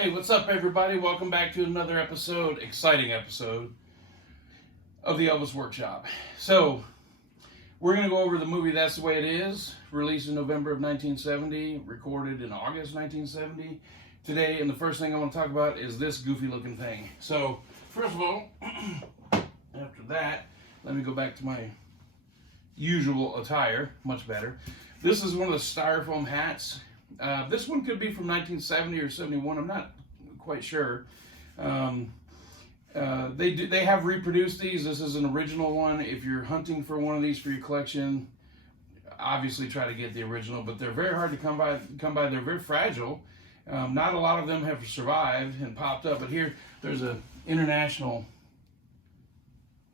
Hey, what's up, everybody? Welcome back to another episode, exciting episode of the Elvis Workshop. So, we're going to go over the movie That's the Way It Is, released in November of 1970, recorded in August 1970. Today, and the first thing I want to talk about is this goofy looking thing. So, first of all, after that, let me go back to my usual attire, much better. This is one of the styrofoam hats. This one could be from 1970 or 71. I'm not quite sure. They have reproduced these. This is an original one. If you're hunting for one of these for your collection, obviously try to get the original. But they're very hard to come by. They're very fragile. Not a lot of them have survived and popped up. But here, there's an international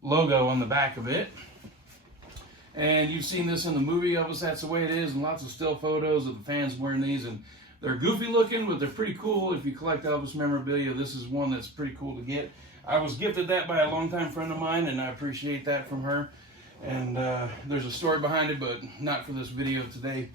logo on the back of it. And you've seen this in the movie Elvis, That's the Way It Is, and lots of still photos of the fans wearing these. And they're goofy looking, but they're pretty cool. If you collect Elvis memorabilia, this is one that's pretty cool to get. I was gifted that by a longtime friend of mine, and I appreciate that from her. And there's a story behind it, but not for this video today.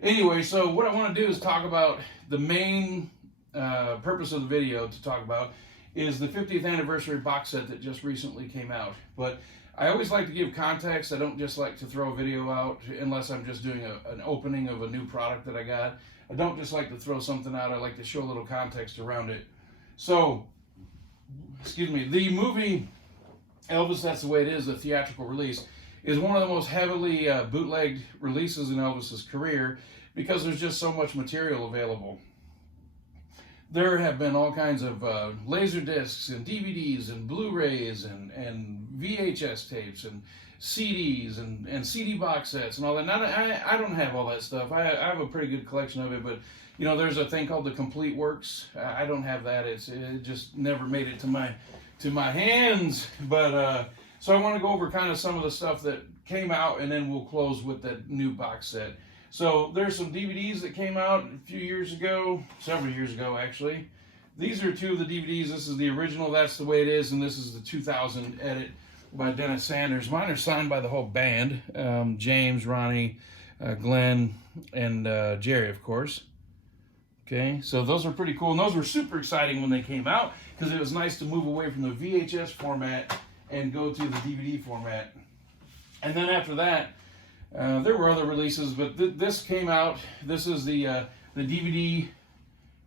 Anyway, so what I want to do is talk about the main purpose of the video to talk about is the 50th anniversary box set that just recently came out. But I always like to give context. I don't just like to throw a video out unless I'm just doing an opening of a new product that I got. I don't just like to throw something out. I like to show a little context around it. So, excuse me, the movie Elvis, That's the Way It Is, the theatrical release, is one of the most heavily bootlegged releases in Elvis's career because there's just so much material available. There have been all kinds of laser discs and DVDs and Blu-rays and VHS tapes and CDs and CD box sets and all that. Now, I don't have all that stuff. I have a pretty good collection of it, but you know, there's a thing called the Complete Works. I don't have that. It just never made it to my hands. But so I want to go over kind of some of the stuff that came out, and then we'll close with that new box set. So there's some DVDs that came out a few years ago, several years ago actually. These are two of the DVDs. This is the original, That's the Way It Is, and this is the 2000 edit by Dennis Sanders. Mine are signed by the whole band, James, Ronnie, Glenn, and Jerry, of course. Okay, so those are pretty cool, and those were super exciting when they came out because it was nice to move away from the VHS format and go to the DVD format. And then after that, there were other releases, but this came out. This is the DVD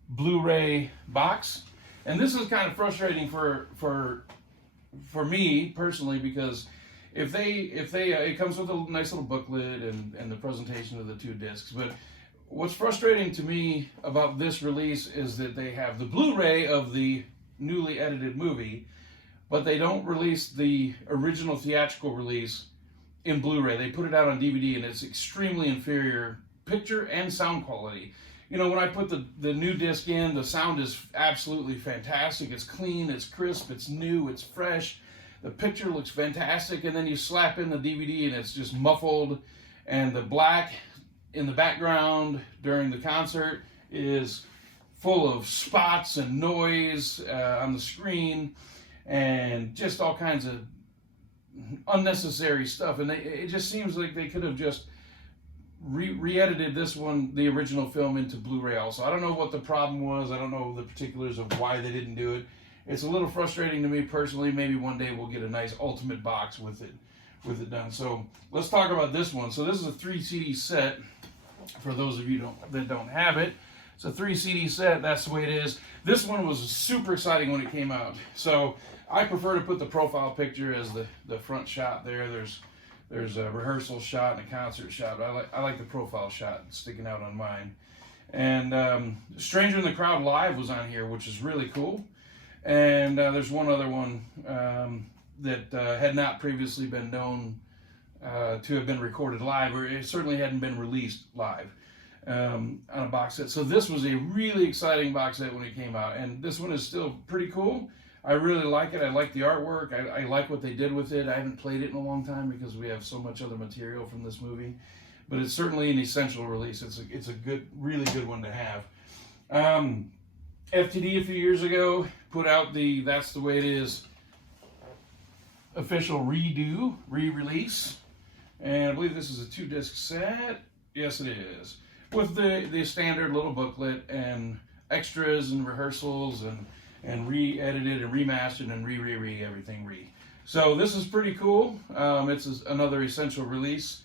Blu-ray box, and this is kind of frustrating for me personally because it comes with a nice little booklet and the presentation of the two discs. But what's frustrating to me about this release is that they have the Blu-ray of the newly edited movie, but they don't release the original theatrical release in Blu-ray. They put it out on DVD, and it's extremely inferior picture and sound quality. You know, when I put the new disc in, the sound is absolutely fantastic. It's clean, it's crisp, it's new, it's fresh. The picture looks fantastic, and then you slap in the DVD, and it's just muffled, and the black in the background during the concert is full of spots and noise on the screen, and just all kinds of unnecessary stuff. And it just seems like they could have just re-edited this one, the original film, into Blu-ray also. I don't know what the problem was. I don't know the particulars of why they didn't do it. It's a little frustrating to me personally. Maybe one day we'll get a nice ultimate box with it done. So let's talk about this one. So this is a 3 CD set for those of you that don't have it. It's a 3 CD set. That's the way it is. This one was super exciting when it came out. So I prefer to put the profile picture as the front shot there. There's a rehearsal shot and a concert shot, but I like the profile shot sticking out on mine. And Stranger in the Crowd Live was on here, which is really cool. And there's one other one that had not previously been known to have been recorded live, or it certainly hadn't been released live on a box set. So this was a really exciting box set when it came out, and this one is still pretty cool. I really like it. I like the artwork. I like what they did with it. I haven't played it in a long time because we have so much other material from this movie, but it's certainly an essential release. It's a good, really good one to have. FTD a few years ago put out the That's the Way It Is official re-release, and I believe this is a 2-disc set. Yes, it is, with the standard little booklet and extras and rehearsals and re-edited and remastered and everything. So this is pretty cool. It's another essential release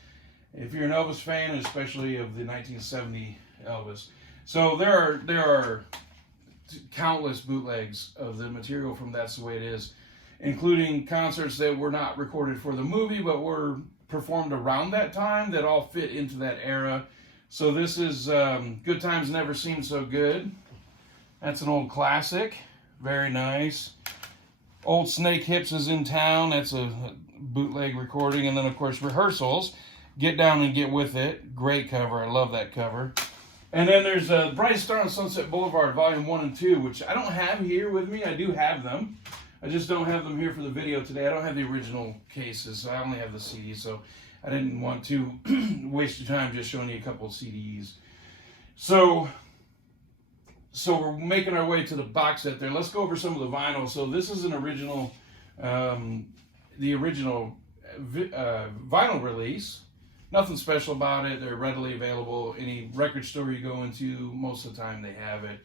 if you're an Elvis fan, especially of the 1970 Elvis. So there are countless bootlegs of the material from That's the Way It Is, including concerts that were not recorded for the movie but were performed around that time that all fit into that era. So this is Good Times Never Seemed So Good. That's an old classic. Very nice. Old Snake Hips Is in Town. That's a bootleg recording. And then, of course, Rehearsals. Get Down and Get With It. Great cover. I love that cover. And then there's Brightest Star on Sunset Boulevard, Volume 1 and 2, which I don't have here with me. I do have them. I just don't have them here for the video today. I don't have the original cases, so I only have the CDs. So I didn't want to waste your time just showing you a couple of CDs. So we're making our way to the box set there. Let's go over some of the vinyl. So this is an original, the original vinyl release. Nothing special about it. They're readily available. Any record store you go into, most of the time they have it.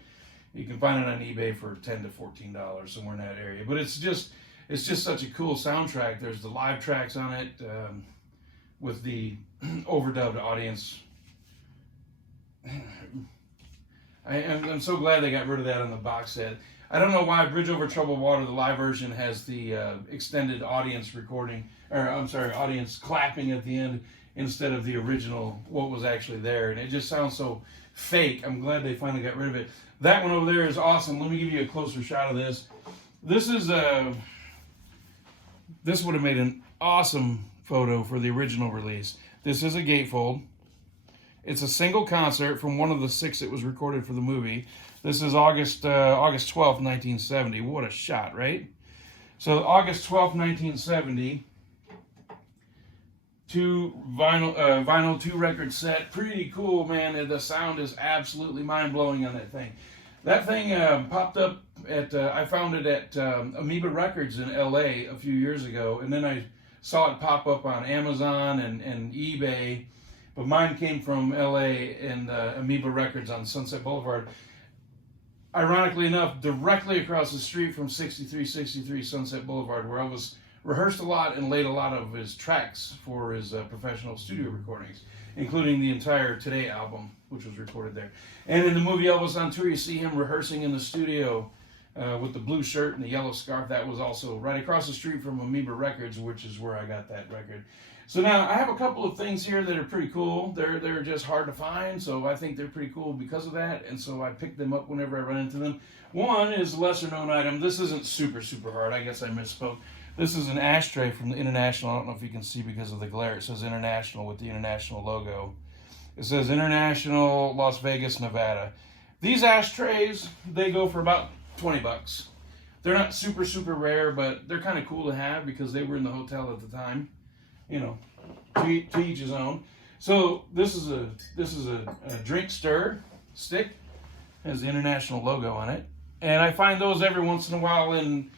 You can find it on eBay for $10 to $14, somewhere in that area. But it's just such a cool soundtrack. There's the live tracks on it with the overdubbed audience. I'm so glad they got rid of that on the box set. I don't know why Bridge Over Troubled Water, the live version, has the extended audience recording, or I'm sorry, audience clapping at the end instead of the original, what was actually there. And it just sounds so fake. I'm glad they finally got rid of it. That one over there is awesome. Let me give you a closer shot of this. This would have made an awesome photo for the original release. This is a gatefold. It's a single concert from one of the 6 that was recorded for the movie. This is August 12th, 1970. What a shot, right? So August 12th, 1970. Vinyl 2 record set. Pretty cool, man. The sound is absolutely mind-blowing on that thing. That thing popped up at, I found it at Amoeba Records in LA a few years ago, and then I saw it pop up on Amazon and eBay, but mine came from LA and Amoeba Records on Sunset Boulevard. Ironically enough, directly across the street from 6363 Sunset Boulevard, where Elvis rehearsed a lot and laid a lot of his tracks for his professional studio recordings, including the entire Today album, which was recorded there. And in the movie Elvis on Tour, you see him rehearsing in the studio with the blue shirt and the yellow scarf. That was also right across the street from Amoeba Records, which is where I got that record. So now I have a couple of things here that are pretty cool. They're just hard to find, so I think they're pretty cool because of that, and so I pick them up whenever I run into them. One is a lesser known item. This isn't super hard. I guess I misspoke. This is an ashtray from the International. I don't know if you can see because of the glare. It says International with the International logo. It says International, Las Vegas, Nevada. These ashtrays, they go for about 20 bucks. They're not super rare, but they're kind of cool to have because they were in the hotel at the time. You know, to each his own. So this is a drink stir stick. Has the International logo on it, and I find those every once in a while in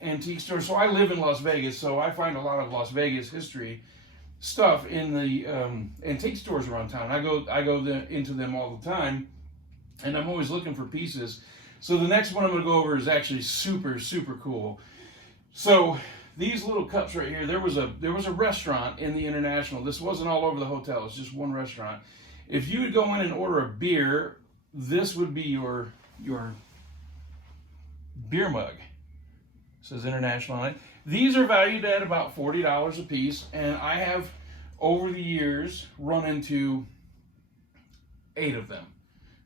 antique stores. So I live in Las Vegas, so I find a lot of Las Vegas history stuff in the antique stores around town. I go into them all the time, and I'm always looking for pieces. So the next one I'm going to go over is actually super cool. So these little cups right here, there was a restaurant in the International. This wasn't all over the hotel. It's just one restaurant. If you would go in and order a beer, this would be your beer mug. It says International on it. These are valued at about $40 a piece, and I have over the years run into 8 of them,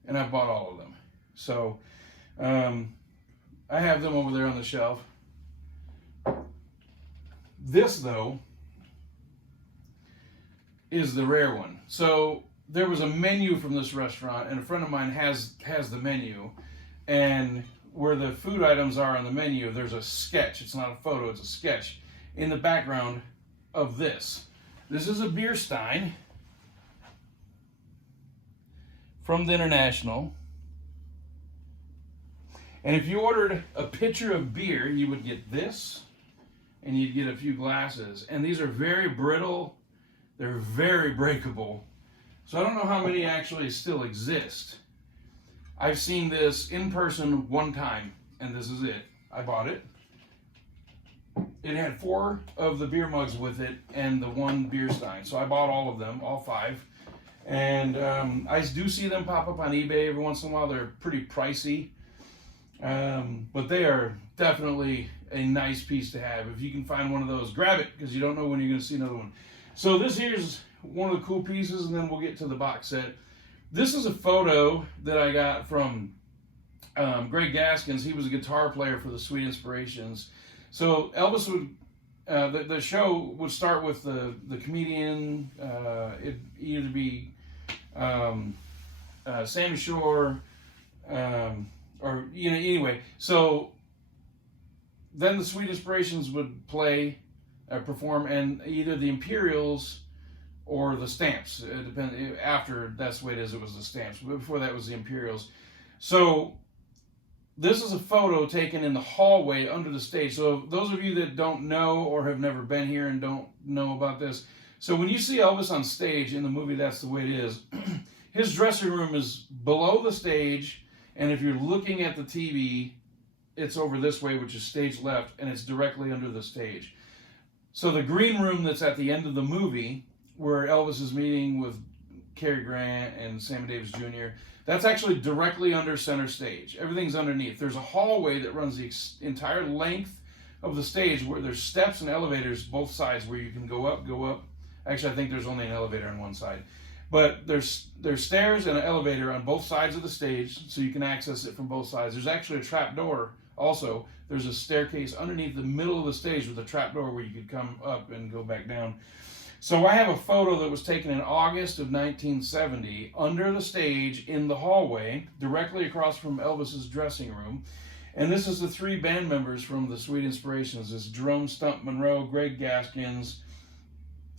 and I've bought all of them. So I have them over there on the shelf. This, though, is the rare one. So there was a menu from this restaurant, and a friend of mine has the menu, and where the food items are on the menu, there's a sketch. It's not a photo, it's a sketch in the background of this. This is a beer stein from the International. And if you ordered a pitcher of beer, you would get this, and you'd get a few glasses. And these are very brittle. They're very breakable. So I don't know how many actually still exist. I've seen this in person one time, and this is it. I bought it. It had 4 of the beer mugs with it and the 1 beer stein. So I bought all of them, all 5. And I do see them pop up on eBay every once in a while. They're pretty pricey. But they are definitely a nice piece to have. If you can find one of those, grab it, because you don't know when you're going to see another one. So this here's one of the cool pieces, and then we'll get to the box set. This is a photo that I got from Greg Gaskins. He was a guitar player for the Sweet Inspirations. So Elvis would, the show would start with the comedian. It'd either be Sammy Shore, or anyway. So then the Sweet Inspirations would play, perform, and either the Imperials or the Stamps. It depends. After, that's the way it is. It was the Stamps, but before that was the Imperials. So this is a photo taken in the hallway under the stage. So those of you that don't know or have never been here and don't know about this, so when you see Elvis on stage in the movie, that's the way it is. His dressing room is below the stage, and if you're looking at the TV, it's over this way, which is stage left, and it's directly under the stage. So the green room that's at the end of the movie, where Elvis is meeting with Cary Grant and Sammy Davis Jr., that's actually directly under center stage. Everything's underneath. There's a hallway that runs the entire length of the stage where there's steps and elevators both sides where you can go up, go up. Actually, I think there's only an elevator on one side. But there's stairs and an elevator on both sides of the stage, so you can access it from both sides. There's actually a trap door also. There's a staircase underneath the middle of the stage with a trap door where you could come up and go back down. So I have a photo that was taken in August of 1970 under the stage in the hallway, directly across from Elvis's dressing room. And this is the 3 band members from the Sweet Inspirations. It's Jerome Stump Monroe, Greg Gaskins,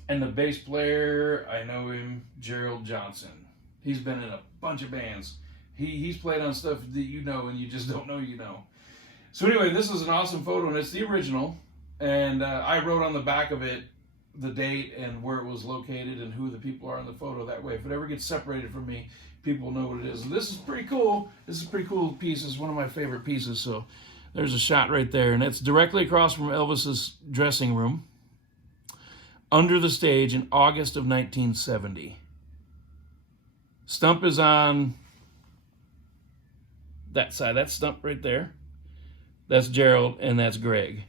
and the bass player, I know him, Gerald Johnson. He's been in a bunch of bands. He's played on stuff that you know and you just don't know you know. So anyway, this is an awesome photo, and it's the original. And I wrote on the back of it the date and where it was located and who the people are in the photo. That way, if it ever gets separated from me, people know what it is. And this is pretty cool. This is a pretty cool piece. It's one of my favorite pieces. So there's a shot right there, and it's directly across from Elvis's dressing room under the stage in August of 1970. Stump is on that side. That's Stump right there. That's Gerald, and that's Greg.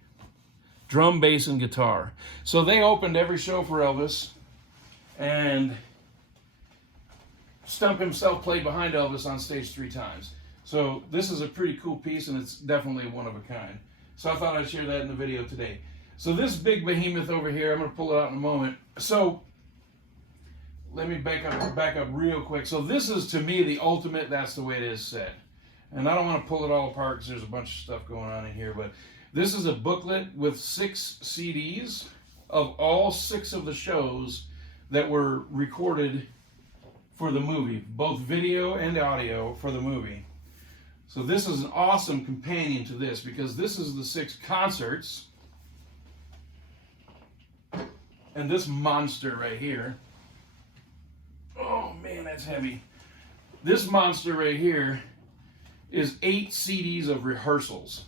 Drum, bass, and guitar. So they opened every show for Elvis, and Stump himself played behind Elvis on stage 3 times. So this is a pretty cool piece, and it's definitely one of a kind. So I thought I'd share that in the video today. So this big behemoth over here, I'm going to pull it out in a moment. So let me back up real quick. So this is, to me, the ultimate That's the Way It Is set. And I don't want to pull it all apart because there's a bunch of stuff going on in here, but this is a booklet with 6 CDs of all 6 of the shows that were recorded for the movie, both video and audio for the movie. So this is an awesome companion to this, because this is the 6 concerts. And this monster right here, oh man, that's heavy. This monster right here is 8 CDs of rehearsals.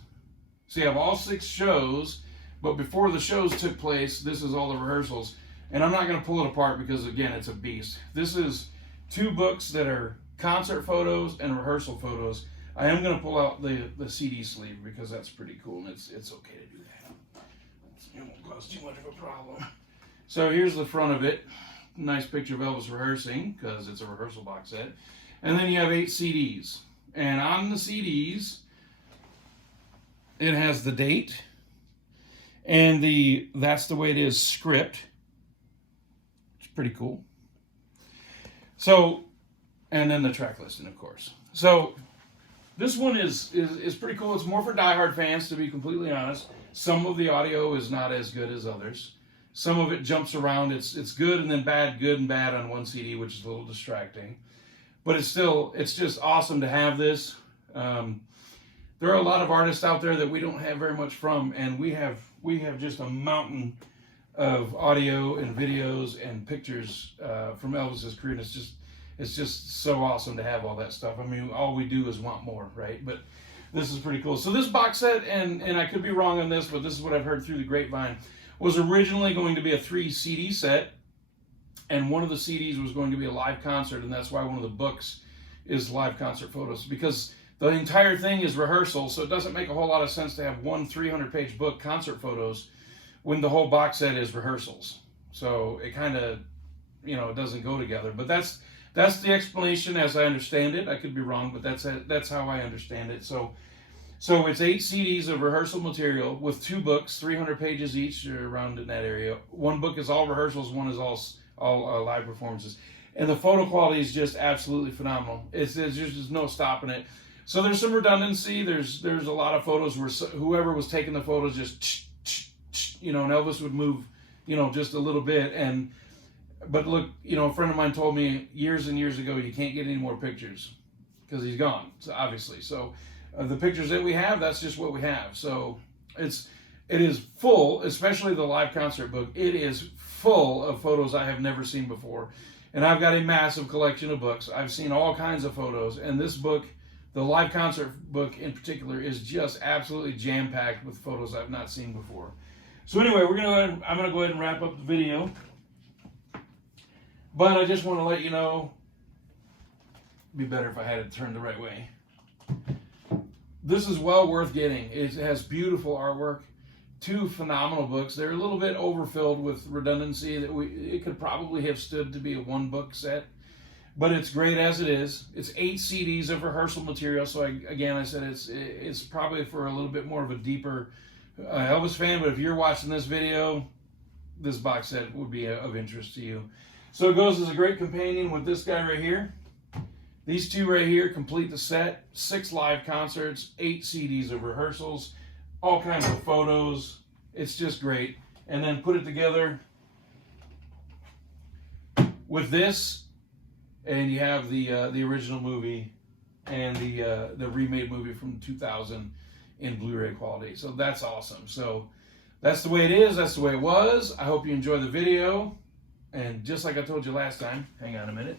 So you have all 6 shows, but before the shows took place, this is all the rehearsals. And I'm not going to pull it apart because, again, it's a beast. This is 2 books that are concert photos and rehearsal photos. I am going to pull out the CD sleeve because that's pretty cool, and it's okay to do that. It won't cause too much of a problem. So here's the front of it. Nice picture of Elvis rehearsing, because it's a rehearsal box set. And then you have 8 CDs. And on the CDs, it has the date and the That's the Way It Is script. It's pretty cool. So, and then the track listing, of course. So this one is pretty cool. It's more for diehard fans, to be completely honest. Some of the audio is not as good as others. Some of it jumps around. It's good and then bad, good and bad on one CD, which is a little distracting. But it's just awesome to have this. There are a lot of artists out there that we don't have very much from, and we have just a mountain of audio and videos and pictures from Elvis's career. And it's just so awesome to have all that stuff. I mean, all we do is want more, right? But this is pretty cool. So this box set, and I could be wrong on this, but this is what I've heard through the grapevine, was originally going to be a 3 CD set, and one of the CDs was going to be a live concert, and that's why one of the books is live concert photos, because the entire thing is rehearsal, so it doesn't make a whole lot of sense to have one 300-page book, concert photos, when the whole box set is rehearsals. So it kind of, you know, it doesn't go together. But that's the explanation as I understand it. I could be wrong, but that's how I understand it. So it's 8 CDs of rehearsal material with 2 books, 300 pages each, or around in that area. One book is all rehearsals, one is all live performances. And the photo quality is just absolutely phenomenal. There's just no stopping it. So there's some redundancy. There's a lot of photos where whoever was taking the photos just, you know, and Elvis would move, you know, just a little bit. But look, you know, a friend of mine told me years and years ago, you can't get any more pictures because he's gone, so obviously. So the pictures that we have, that's just what we have. So it is full, especially the live concert book. It is full of photos I have never seen before. And I've got a massive collection of books. I've seen all kinds of photos. And this book, the live concert book in particular, is just absolutely jam-packed with photos I've not seen before. So anyway, I'm going to go ahead and wrap up the video. But I just want to let you know, it'd be better if I had it turned the right way. This is well worth getting. It has beautiful artwork, 2 phenomenal books. They're a little bit overfilled with redundancy. It could probably have stood to be a 1-book set, but it's great as it is. It's 8 CDs of rehearsal material. So I said it's probably for a little bit more of a deeper Elvis fan. But if you're watching this video, this box set would be of interest to you. So it goes as a great companion with this guy right here. These 2 right here complete the set. 6 live concerts, 8 CDs of rehearsals, all kinds of photos. It's just great. And then put it together with this, and you have the original movie and the remade movie from 2000 in Blu-ray quality. So that's awesome. So that's the way it is. That's the way it was. I hope you enjoy the video. And just like I told you last time, hang on a minute.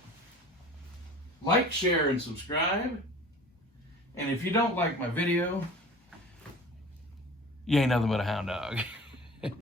Like, share, and subscribe. And if you don't like my video, you ain't nothing but a hound dog.